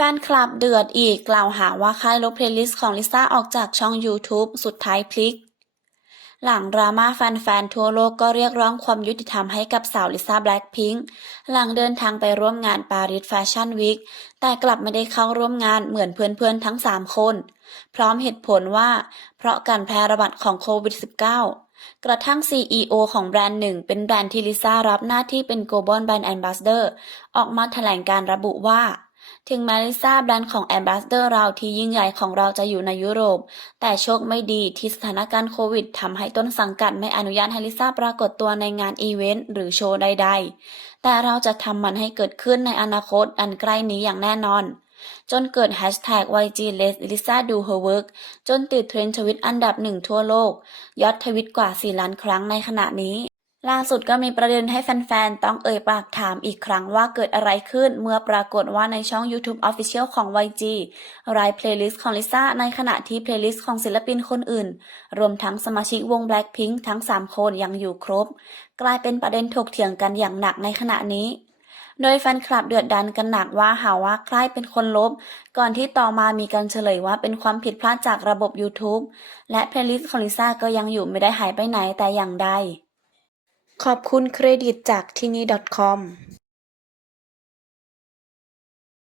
แฟนคลับเดือดอีกกล่าวหาว่าค่ายลบเพลย์ลิสต์ของลิซ่าออกจากช่อง YouTube สุดท้ายพลิก หลังดราม่าแฟนๆ ทั่วโลกก็เรียกร้องความยุติธรรมให้กับสาวลิซ่าแบล็คพิงค์หลังเดินทางไปร่วมงานปารีสแฟชั่นวีคแต่กลับไม่ได้เข้าร่วมงานเหมือนเพื่อนๆ ทั้ง 3 คน พร้อมเหตุผลว่า เพราะการแพร่ระบาดของโควิด -19 กระทั่ง CEO ของแบรนด์หนึ่งเป็นแบรนด์ที่ลิซ่ารับหน้าที่เป็น Global Brand Ambassador ออกมาแถลงการระบุว่า ถึงแม้ลิซ่าแบรนด์ของ Ambassador เราที่ยิ่งใหญ่ของเราจะอยู่ในยุโรป แต่โชคไม่ดีที่สถานการณ์โควิดทำให้ต้นสังกัดไม่อนุญาตให้ลิซ่าปรากฏตัวในงานอีเวนต์หรือโชว์ใดๆ แต่เราจะทำมันให้เกิดขึ้นในอนาคตอันใกล้นี้อย่างแน่นอนจนเกิดแฮชแท็ก YG Let Lisa Do Her Work จนติดเทรนด์ทวิตอันดับหนึ่งทั่วโลก ยอดทวิตกว่า 4 ล้านครั้งในขณะนี้ ล่าสุดก็มีประเด็นให้แฟนๆ ต้องเอ่ยปากถามอีกครั้งว่าเกิดอะไรขึ้นเมื่อปรากฏว่าในช่อง YouTube Official ของ YG รายเพลย์ลิสต์ของลิซ่าในขณะที่เพลย์ลิสต์ของศิลปินคนอื่น รวมทั้งสมาชิกวง Blackpink ทั้ง 3 คนยังอยู่ครบ กลายเป็นประเด็นถกเถียงกันอย่างหนักในขณะนี้ โดยแฟนคลับเดือดดันกันหนักว่าหาว่าใครเป็นคนลบ ก่อนที่ต่อมามีการเฉลยว่าเป็นความผิดพลาดจากระบบ YouTube และเพลย์ลิสต์ของลิซ่าก็ยังอยู่ไม่ได้หายไปไหนแต่อย่างใด ขอบคุณเครดิตจากที่นี่ .com